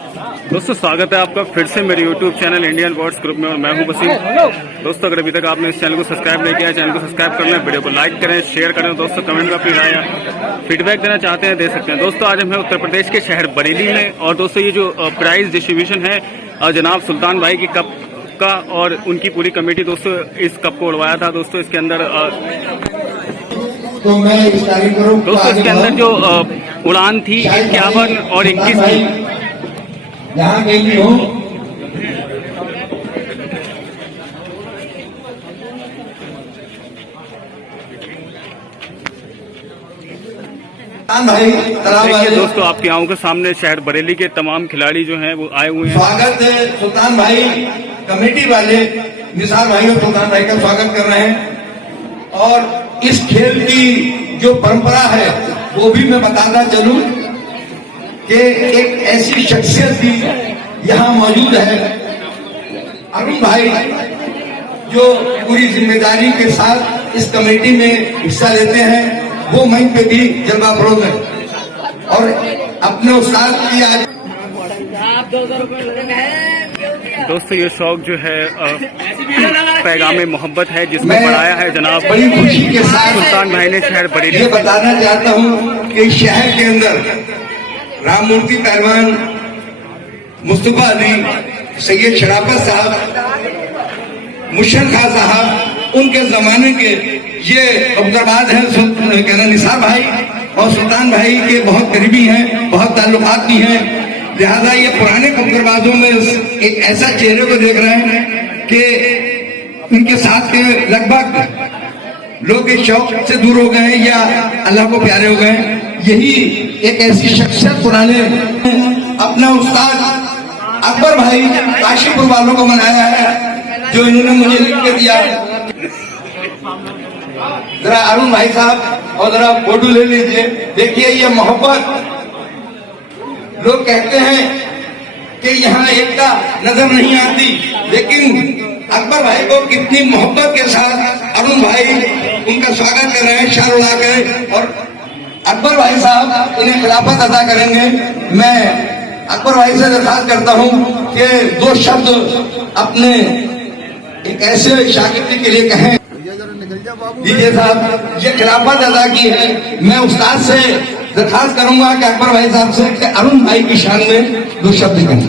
दोस्तों स्वागत है आपका फिर से मेरे YouTube channel Indian words group में और मैं हूं वसीम। दोस्तों अगर अभी तक आपने इस चैनल को सब्सक्राइब नहीं किया है, चैनल को सब्सक्राइब कर लें, वीडियो को लाइक करें, शेयर करें। दोस्तों कमेंट में अपनी राय फीडबैक देना चाहते हैं दे सकते हैं। दोस्तों आज हम हैं उत्तर प्रदेश के शहर बरेली में और दोस्तों ये जो प्राइज डिस्ट्रीब्यूशन है जनाब सुल्तान भाई की कप का और उनकी पूरी कमेटी दोस्तों इस कप को उड़वाया था। दोस्तों इसके अंदर दोस्तों इसके अंदर जो उड़ान थी 51 और 21 की। जहाँ कहीं भी हो भाई देखिए दोस्तों आपकी आंखों के सामने शहर बरेली के तमाम खिलाड़ी जो हैं वो आए हुए हैं। स्वागत है सुल्तान भाई कमेटी वाले निसार भाई और सुल्तान भाई का स्वागत कर रहे हैं। और इस खेल की जो परंपरा है वो भी मैं बताना चलूं कि एक ऐसी शख्सियत भी यहाँ मौजूद है, अरुण भाई, जो पूरी जिम्मेदारी के साथ इस कमेटी में हिस्सा लेते हैं। वो मंच पे भी जलवा फरोज है और अपने उस्ताद की आज दोस्तों ये शौक जो है पैगाम मोहब्बत है जिसमें बढ़ाया है जनाब बड़ी खुशी के साथ सुल्तान भाई ने शहर बरेली। ये बताना चाहता हूँ कि शहर के अंदर राममूर्ति पहलवान, मुस्तफा अली, सैयद शराफत साहब, मुशर्रफ खां साहब, उनके जमाने के ये अब्दुलबाज हैं कहना निसार भाई और सुल्तान भाई के बहुत करीबी हैं, बहुत ताल्लुकात भी हैं। लिहाजा ये पुराने कब्जरबाजों में एक ऐसा चेहरे को देख रहे हैं कि उनके साथ के लगभग लोग इस शौक से दूर हो गए हैं या अल्लाह को प्यारे हो गए हैं। यही एक ऐसी शख्सियत पुराने अपना उस्ताद अकबर भाई काशीपुर वालों को मनाया है जो इन्होंने मुझे लिख के दिया। जरा अरुण भाई साहब और जरा फोटो ले लीजिए। देखिए ये मोहब्बत, लोग कहते हैं कि यहाँ एकता नजर नहीं आती, लेकिन अकबर भाई को कितनी मोहब्बत के साथ अरुण भाई उनका स्वागत कर रहे हैं शाल उड़ा कर। और अकबर भाई साहब उन्हें खिलाफत अदा करेंगे। मैं अकबर भाई से दरखास्त करता हूं कि 2 शब्द अपने एक ऐसे शागिर्दी के लिए कहें। दीजिए साहब, ये खिलाफत अदा की है। मैं उस्ताद से दरखास्त करूंगा कि अकबर भाई साहब से कि अरुण भाई की शान में 2 शब्द कहें।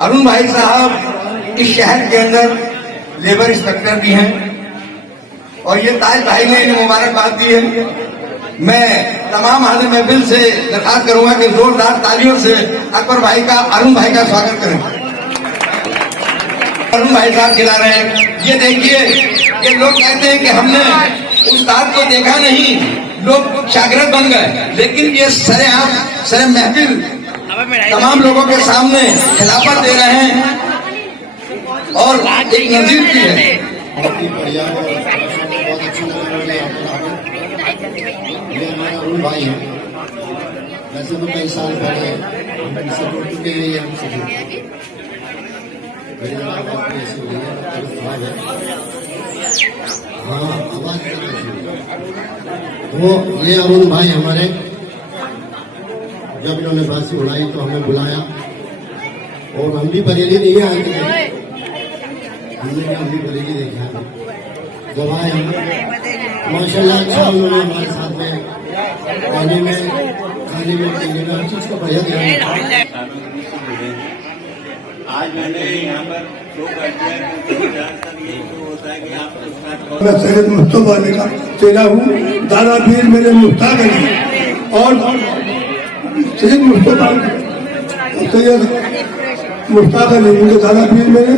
अरुण भाई साहब इस शहर के अंदर लेबर इंस्पेक्टर भी हैं और ये ताज भाई ने इन्हें मुबारकबाद दी है। मैं तमाम हाजिर महफिल से दरखास्त करूंगा कि जोरदार तालियों से अकबर भाई का, अरुण भाई का स्वागत करें। अरुण भाई साहब खिला रहे हैं। ये देखिए कि लोग कहते हैं कि हमने उस्ताद को देखा नहीं, लोग शागिर्द बन गए, लेकिन ये सरेआम सरे महफिल तमाम लोगों के सामने खिलाफत दे रहे हैं और एक नजीर भी है। बहुत ही बढ़िया बहुत अच्छी लग ये हमारे अरुण भाई हैं। वैसे तो कई साल पहले हमसे जुड़ चुके हैं, ये हमसे जुड़े मेरी बात ऐसी हुई है। हाँ आवाज तो ये अरुण भाई हमारे, जब इन्होंने बासी उड़ाई तो हमें बुलाया और हम भी बरेली नहीं आए थे, हमने भी बरेली देखा जब आए हम माशाल्लाह। अच्छा उन्होंने हमारे साथ में खाने में पीने में हर चीज को बढ़िया दिया। आज मैंने यहाँ पर मैं सैयद मुस्तफा अली का चेला हूँ। दादा पीर मेरे मुश्ताक अली और सैयद मुस्तफा अली मुझे दादा पीर मेरे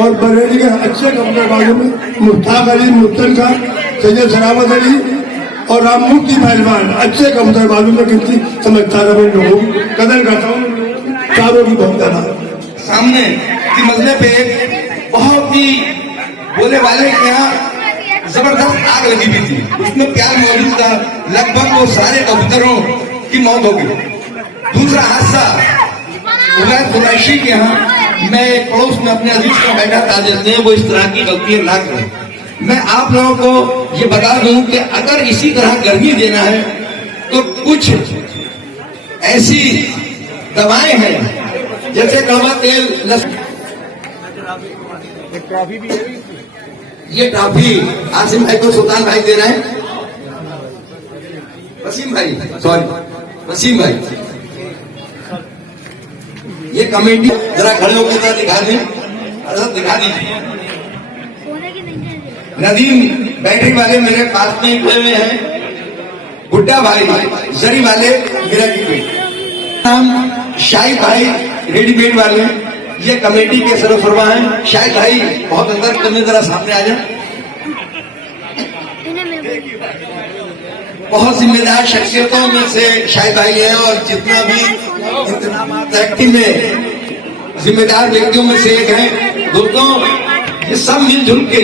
और बरेली के अच्छे कब्जरबाजों में मुश्ताक अली, मुफ्तल खान, सैयद शराफत अली और राममूर्ति पहलवान अच्छे कब्जरबाजों में कितनी समझदार है। लोगों की कदर करता हूँ, चारों की बहुत ज्यादा। सामने की मसले पे बहुत ही बोले वाले के यहाँ जबरदस्त आग लगी हुई थी, उसमें प्यार मौजूद था। लगभग वो सारे कबूतरों की मौत हो गई। दूसरा हादसा उबैद कुरैशी के यहाँ, मैं पड़ोस में अपने अजीज का बैठा था, जिसने वो इस तरह की गलतियां ना करें। मैं आप लोगों को ये बता दूं कि अगर इसी तरह गर्मी देना है तो कुछ ऐसी दवाएं हैं जैसे कड़वा तेल, ये ट्रॉफी आसिम भाई को सुल्तान भाई दे रहे हैं, वसीम भाई, सॉरी वसीम भाई। ये कमेटी जरा खड़े होकर जरा दिखा दें, दिखा दीजिए। नदीम बैटरी वाले मेरे पास में खड़े हुए हैं, गुड्डा भाई जरी वाले मेरा नाम, शाहिद भाई रेडीमेड वाले, ये कमेटी के सरफरमा हैं। शाहिद भाई बहुत अंदर करने, जरा सामने आ जाए। बहुत जिम्मेदार शख्सियतों में से शाहिद भाई हैं और जितना भी एक्टिव में जिम्मेदार व्यक्तियों में से एक हैं। दोस्तों, ये सब मिलजुल के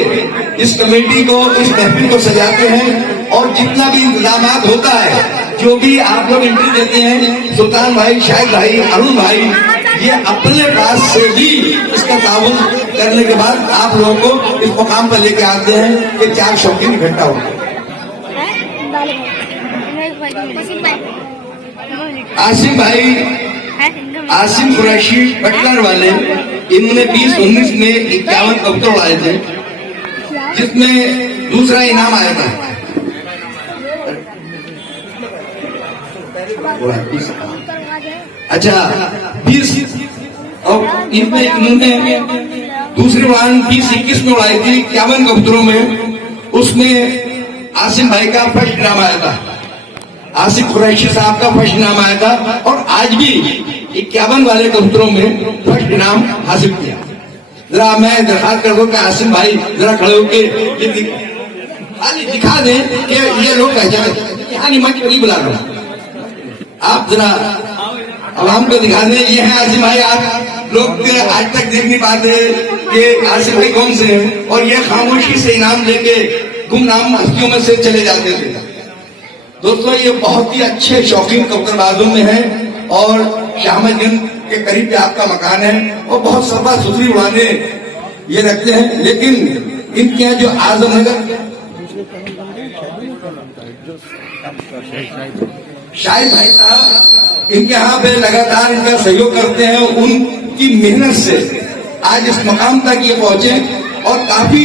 इस कमेटी को, इस महफिल को सजाते हैं और जितना भी इंतजाम होता है, जो भी आप लोग एंट्री देते हैं, सुल्तान भाई, शाहिद भाई, अरुण भाई, ये अपने पास से भी इसका ताउन करने के बाद आप लोगों को इस मुकाम पर लेके आते हैं कि 4 शौकीन इकट्ठा हो। आसिम भाई, आसिम कुरैशी बटलर वाले, इन्होंने 2019 में 51 कबूतर उड़ाए थे, जिसमें दूसरा इनाम आया था। अच्छा, 20 और इसमें इन्होंने दूसरी उड़ान 2021 में उड़ाई थी 51 कबूतरों में, उसमें आसिम भाई का फर्स्ट इनाम आया था, आसिफ कुरैशी साहब का फर्स्ट इनाम आया था। और आज भी 51 वाले कबूतरों में फर्स्ट इनाम हासिल किया। जरा मैं दरखास्त कर दूं कि आसिम भाई जरा खड़े होके ये दिखा दें कि ये लोग पहचाने, यहाँ नहीं, मैं नहीं बुला रहा हूँ, आप जरा आवाम को दिखा दें। ये है आसिम भाई। आप लोग आज तक देख नहीं पाते कि आसिम भाई कौन से हैं, और ये खामोशी से इनाम लेके गुमनाम हस्तियों में से चले जाते थे। दोस्तों, ये बहुत ही अच्छे शौकीन कबूतरबाजों में है और शाहमदगंज के करीब आपका मकान है और बहुत सफा सुथरी उड़ाने ये रखते हैं। लेकिन इनके यहाँ जो आजमनगर शाहिद भाई साहब, इनके यहाँ पे लगातार इनका सहयोग करते हैं। उनकी मेहनत से आज इस मकाम तक ये पहुंचे और काफी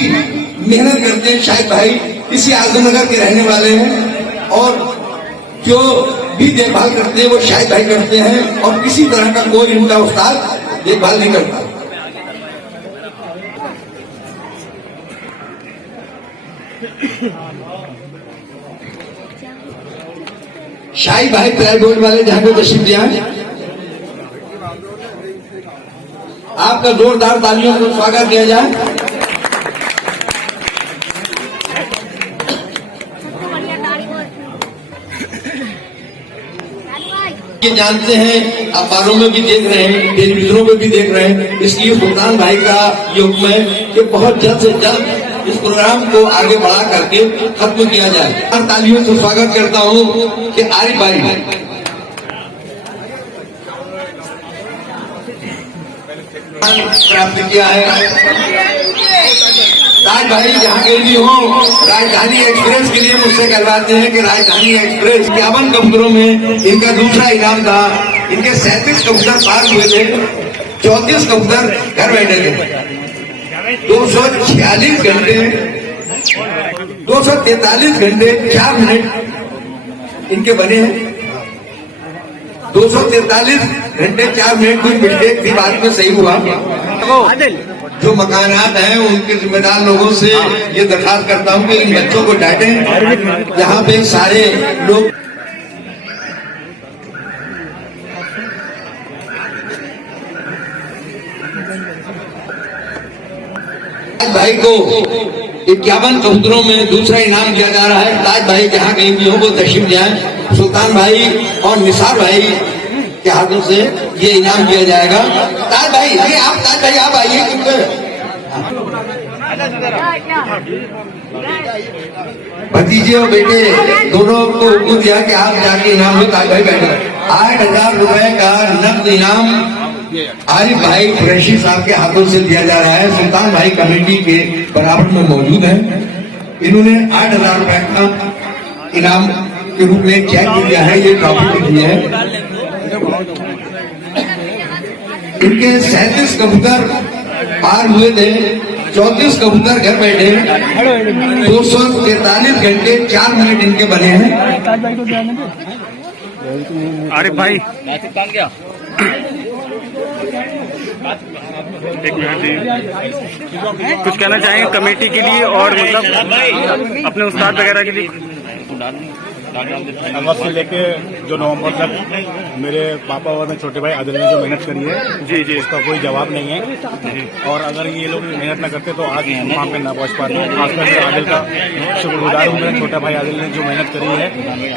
मेहनत करते हैं। शाहिद भाई इसी आजमनगर के रहने वाले हैं और जो भी देखभाल करते हैं वो शाहिद भाई करते हैं और किसी तरह का कोई इनका उस्ताद देखभाल नहीं करता। शाहिद भाई प्राइवेट वाले जहां पे तशरीफ लिया, आपका जोरदार तालियों से स्वागत किया जाए। ये जानते हैं, अखबारों में भी देख रहे हैं, टेलीविजनों में भी देख रहे हैं, इसलिए सुल्तान भाई का ये हुक्म है कि बहुत जल्द से जल्द इस प्रोग्राम को आगे बढ़ा करके खत्म किया जाए। और तालियों से स्वागत करता हूं कि आरिफ भाई प्राप्त किया है। ताज भाई जहाँ के भी हो, राजधानी एक्सप्रेस के लिए मुझसे कहलाते हैं कि राजधानी एक्सप्रेस 51 कबूतरों में इनका दूसरा इनाम था। इनके 37 कबूतर पार हुए थे, 34 कबूतर घर बैठे थे। 246 घंटे 243 घंटे 4 मिनट इनके बने हैं। 243 घंटे 4 मिनट कुछ मिस्टेक थी, बाद में सही हुआ। जो मकानात हैं उनके जिम्मेदार लोगों से ये दरखास्त करता हूं कि इन बच्चों को डांटें। यहाँ पे सारे लोग भाई को 51 कबूतरों में दूसरा इनाम दिया जा रहा है। ताज भाई जहाँ कहीं भी हो वो तशरीफ जाए। सुल्तान भाई और निसार भाई के हाथों से ये इनाम दिया जाएगा। ताज भाई, अरे आप ताज भाई आप आइए। भतीजे और बेटे दोनों को हुक्म दिया कि आप जाके इनाम लो। ताज भाई बैठे। 8,000 रुपए का नकद इनाम आरिफ भाई कुरैशी साहब के हाथों से दिया जा रहा है। सुल्तान भाई कमेटी के बराबर में मौजूद है। इन्होंने 8,000 रुपए का इनाम के रूप में चेक भी दिया है, ये ट्रॉफी भी दी है। इनके 37 कबूतर पार हुए थे, 34 कबूतर घर बैठे, 243 घंटे 4 मिनट इनके बने हैं। आरिफ भाई एक मिनट जी, कुछ कहना चाहेंगे कमेटी के लिए और मतलब अपने उस्ताद वगैरह के लिए? अगस्त से लेके जो नवंबर तक मेरे पापा और छोटे भाई आदिल ने जो मेहनत करी है जी जी, उसका कोई जवाब नहीं है। और अगर ये लोग मेहनत न करते तो आज वहाँ पे न पहुँच पाते। खासकर मैं आदिल का शुक्रगुजार हूँ। मेरा छोटा भाई आदिल ने जो मेहनत करी है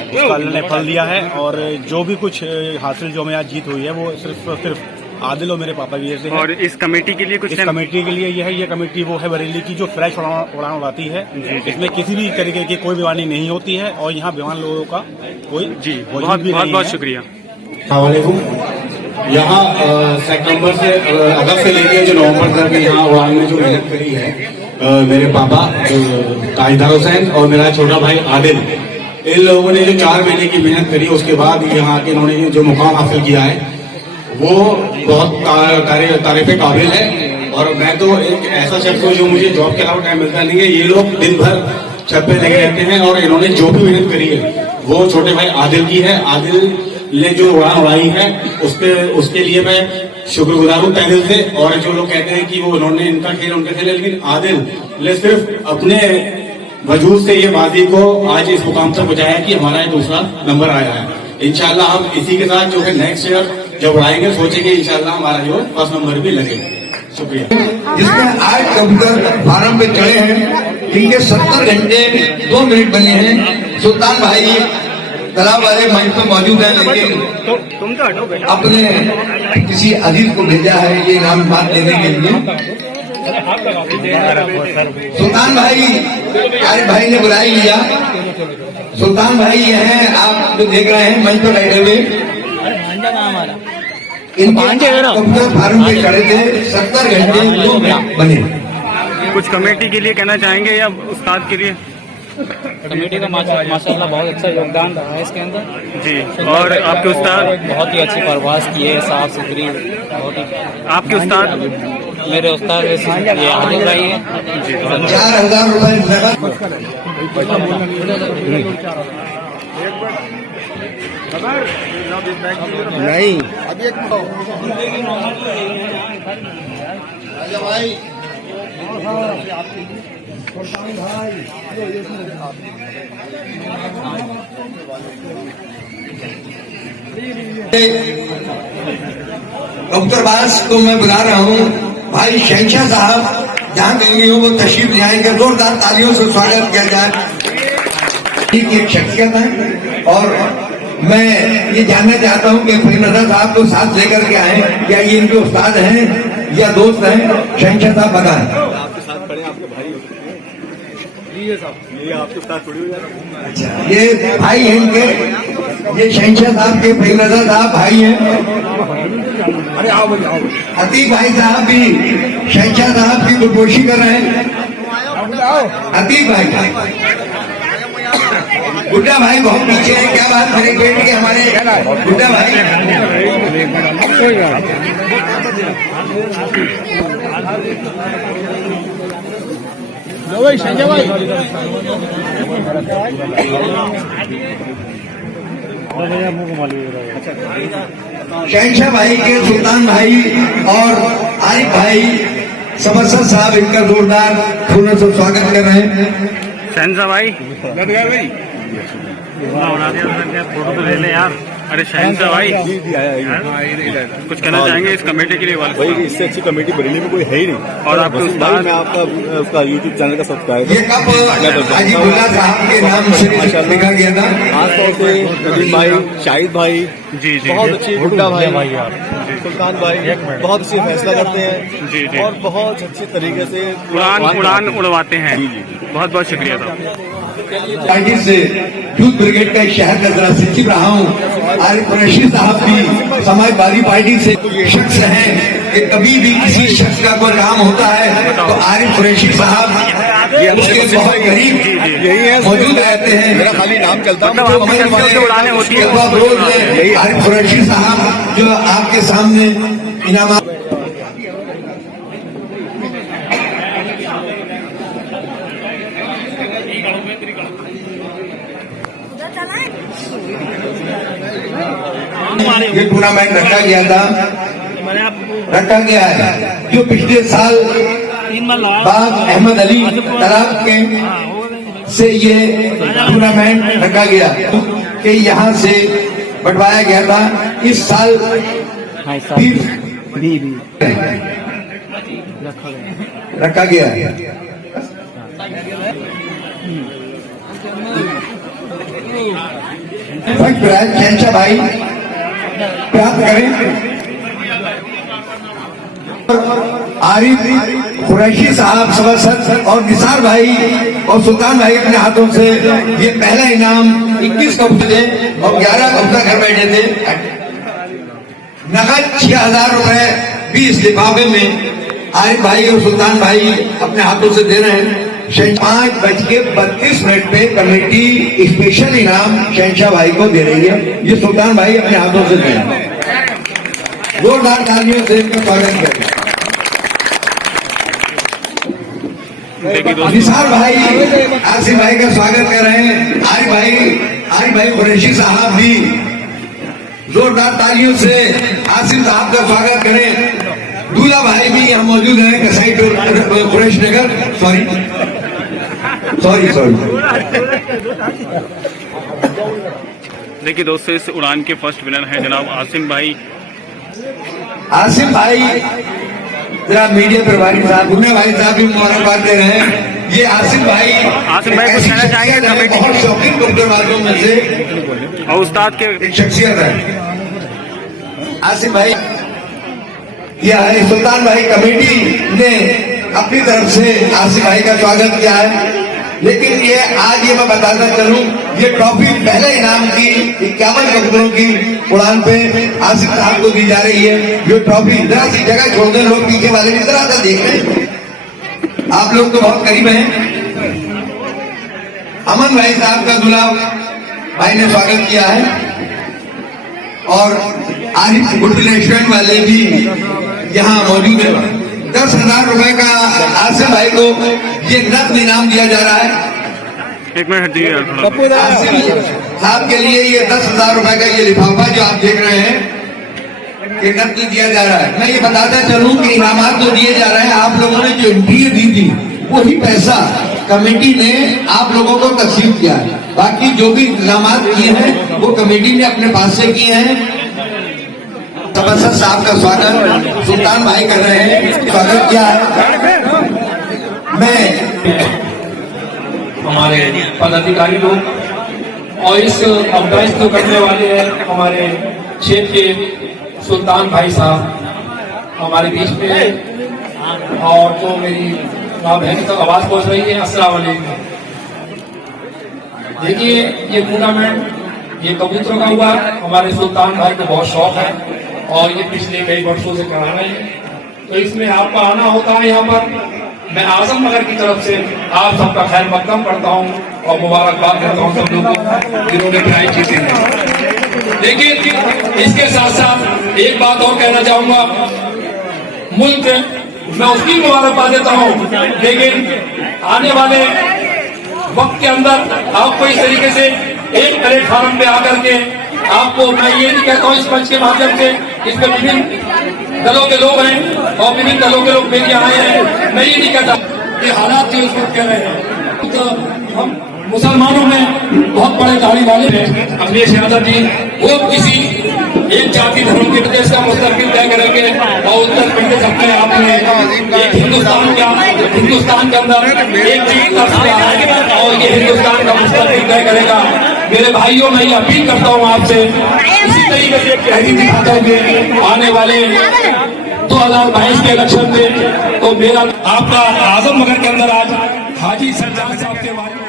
उसका अल्लाह ने फल दिया है। और जो भी कुछ हासिल जो हमें आज जीत हुई है वो सिर्फ आदिल और मेरे पापा की वजह से है। और इस कमेटी के लिए कुछ इस कमेटी के लिए ये कमेटी वो है बरेली की जो फ्रेश उड़ान उड़ाती है। इसमें किसी भी तरीके की कोई बीमारी नहीं होती है और यहाँ बीमार लोगों का कोई जी बहुत शुक्रिया। अस्सलामुअलैकुम। यहाँ सितंबर से अगस्त से लेकर जो नवंबर तक यहाँ उड़ान में जो मेहनत करी है मेरे पापा ताजदार हुसैन और मेरा छोटा भाई आदिल, इन लोगों ने जो 4 महीने की मेहनत करी उसके बाद यहाँ के इन्होंने जो मुकाम हासिल किया है वो बहुत तारीफ काबिल है। और मैं तो एक ऐसा शख्स हूँ जो मुझे जॉब के अलावा टाइम मिलता नहीं है। ये लोग दिन भर छत पे लगे रहते हैं और इन्होंने जो भी मेहनत करी है वो छोटे भाई आदिल की है। आदिल ने जो उड़ान उड़ाई है उसके लिए मैं शुक्रगुजार हूँ तहे दिल से। और जो लोग कहते हैं कि वो उन्होंने इनका खेल उनका खेल, लेकिन आदिल ने सिर्फ अपने वजूद से ये बाजी को आज इस मुकाम तक पहुंचाया कि हमारा ये दूसरा नंबर आया है। इंशाल्लाह हम इसी के साथ जो है नेक्स्ट ईयर जब उड़ाएंगे सोचेंगे इंशाल्लाह हमारा जो फर्स्ट नंबर भी लगेगा। शुक्रिया। जिसमें 8 कबूतर फार्म पे चढ़े हैं, इनके 70 घंटे 2 मिनट बने हैं। सुल्तान भाई तालाब वाले मंच पर मौजूद हैं, लेकिन अपने किसी अजीज को भेजा है ये इनाम बात देने के लिए। सुल्तान भाई आरिफ भाई ने बुला लिया। सुल्तान भाई ये हैं, आप जो देख रहे हैं मंच पर बैठे हुए, इनके कबूतर फार्म पे चढ़े थे, 70 घंटे 2 मिनट बने। कुछ कमेटी के लिए कहना चाहेंगे या उस्ताद के लिए? कमेटी का माशाल्लाह बहुत अच्छा योगदान रहा है इसके अंदर जी। और आपके उस्ताद बहुत ही अच्छी परवास की है, साफ सुथरी बहुत ही। आपके उस्ताद? मेरे उस्ताद ये आदिल भाई है। 4,000 रुपए नगद। नहीं कबूतरबाज को मैं बुला रहा हूँ, भाई शहंशाह साहब जहाँ कहेंगे वो तशरीफ ले आएंगे। जोरदार तालियों से स्वागत किया जाए। ठीक एक शख्सियत है और मैं ये जानना चाहता हूँ कि फरीद साहब को साथ लेकर के आए, क्या ये इनके उस्ताद हैं या दोस्त हैं? शहंशाह साहब बताएं। आपके साथ थोड़ी हो जाएगा। अच्छा, ये भाई हैं इनके, ये शहंशाह साहब के फरीद साहब भाई हैं। अरे आओ अतीक भाई साहब भी शहंशाह साहब की गुडपोशी कर रहे हैं। अतीक भाई, गुड्डा भाई बहुत पीछे है, क्या बात खड़े बैठ के हमारे गुड्डा भाई। संजय भाई शहंशाह भाई के सुल्तान भाई और आरिफ भाई सबरसर साहब इनका जोरदार फूलों से स्वागत कर रहे हैं। शहंशाह भाई फोटो तो ले ले यार। अरे शहंशाह भाई कुछ कहना चाहेंगे इस कमेटी के लिए? भाई इससे अच्छी कमेटी बरेली में कोई है ही नहीं। और आपके उस्ताद? मैं आपका उसका यूट्यूब चैनल का सब्सक्राइबर। ये कब हाजीबुल्ला साहब के नाम से लिखा गया था? खासतौर से नदीम भाई, शाहिद भाई जी जी, बहुत अच्छी, गुड्डा भाई, सुल्तान भाई बहुत अच्छी फैसला करते हैं जी जी, और बहुत अच्छी तरीके से उड़ान उड़वाते हैं। बहुत बहुत शुक्रिया साहब। पार्टी से यूथ ब्रिगेड का शहर का जरा सचिव रहा हूँ। आरिफ कुरैशी साहब भी समाजवादी पार्टी से शख्स हैं कि कभी भी किसी शख्स का कोई काम होता है तो आरिफ कुरैशी साहब उसके बहुत करीब यही है, मौजूद रहते हैं। मेरा खाली नाम चलता है। उड़ाने होती है। आरिफ कुरैशी साहब जो आपके सामने इनाम ये टूर्नामेंट रखा गया था, रखा गया है, जो पिछले साल बाग अहमद अली तालाब के से ये टूर्नामेंट रखा गया कि यहाँ से बंटवाया गया था। इस साल भी रखा गया है। फर्स्ट प्राइज शहंशाह भाई प्राप्त करें। आरिफ कुरैशी साहब सभासद और निसार भाई और सुल्तान भाई अपने हाथों से ये पहला इनाम 21 कबूतर थे और 11 कबूतर घर बैठे थे। नगद 6,000 रुपए 20 लिफाफे में आरिफ भाई और सुल्तान भाई अपने हाथों से दे रहे हैं। 5:32 पे कमेटी स्पेशल इनाम शहंशाह भाई को दे रही है। ये सुल्तान भाई अपने हाथों से दे रहे हैं। जोरदार तालियों से इनका स्वागत करें। निसार भाई आसिफ भाई का स्वागत कर रहे हैं। आरिफ भाई कुरैशी साहब भी जोरदार तालियों से आसिफ साहब का स्वागत करें। दूल्हा भाई भी यहाँ मौजूद है, कसाई कुरैश नगर। सॉरी देखिए दोस्तों, इस उड़ान के फर्स्ट विनर हैं जनाब आसिम भाई। आसिम भाई जरा मीडिया प्रभारी साहब, गुन्ना भाई साहब भी मुबारकबाद दे रहे हैं। ये आसिम भाई कुछ कहना चाहेंगे कमेटी? बहुत शौकीन कबूतरबाजों में से और उस्ताद के एक शख्सियत है आसिम भाई। यह है सुल्तान भाई कमेटी ने अपनी तरफ से आसिम भाई का स्वागत किया है। लेकिन ये आज ये मैं बताता चलूं, ये ट्रॉफी पहले इनाम की 51 कबूतरों की उड़ान पे आसिफ साहब को दी जा रही है। ये ट्रॉफी जरा सी जगह छोड़ दें, लोग पीछे वाले भी जरा सा देख रहे हैं। आप लोग तो बहुत करीब हैं। अमन भाई साहब का दूल्हा भाई ने स्वागत किया है और आरिफ गुड रेस्टोरेंट वाले भी यहाँ मौजूद है। 10,000 रुपए का आसिफ भाई को ये नकद इनाम दिया जा रहा है। एक मिनट दिए आसिफ साहब के लिए ये 10,000 रुपए का ये लिफाफा जो आप देख रहे हैं ये नकद दिया जा रहा है। मैं ये बताता चलूं कि इनामात तो दिए जा रहे हैं, आप लोगों ने जो एंट्री दी थी वही पैसा कमेटी ने आप लोगों को तकसीम किया है। बाकी जो भी इंतजामात किए हैं वो कमेटी ने अपने पास से किए हैं। सभासद साहब का स्वागत सुल्तान भाई कर रहे हैं, स्वागत किया है। मैं हमारे पदाधिकारी लोग और इस अभ्यास को करने वाले हैं हमारे क्षेत्र के सुल्तान भाई साहब हमारे बीच में है। और जो मेरी माँ बहन तक आवाज पहुंच रही है, अस्सलाम वालेकुम। देखिए ये टूर्नामेंट ये कबूतरों का हुआ, हमारे सुल्तान भाई को बहुत शौक है और ये पिछले कई वर्षों से करा रहे हैं। तो इसमें आपका आना होता है यहाँ पर। मैं आजम नगर की तरफ से आप सबका खैर मकदम करता हूँ और मुबारकबाद करता हूँ सब लोगों को जिन्होंने प्राइज जीते हैं। लेकिन इसके साथ साथ एक बात और कहना चाहूंगा, मुल्क मैं उसकी मुबारकबाद देता हूँ, लेकिन आने वाले वक्त के अंदर आपको इस तरीके से एक प्लेटफॉर्म पे आकर के आपको मैं ये नहीं कहता हूँ इस मंच के माध्यम से, इसमें विभिन्न दलों के लोग हैं और विभिन्न दलों के लोग मेरे आए हैं। मैं ये नहीं कहता कि हालात जो इस वक्त कह रहे हैं, तो हम मुसलमानों में बहुत बड़े गाड़ी वाले हैं अखिलेश यादव जी, वो किसी एक जाति धर्म के प्रदेश का मुस्तकबिल तय करेंगे और उत्तर प्रदेश अपने आप में एक हिंदुस्तान के अंदर एक चीज और ये हिंदुस्तान का मुस्तकबिल तय करेगा। मेरे भाइयों मैं ये अपील करता हूँ आपसे, इसी तरीके से तहरीर दिखाते हुए आने वाले 2022 के इलेक्शन में तो मेरा आपका आजम नगर के अंदर आज हाजी सरदार साहब के बारे में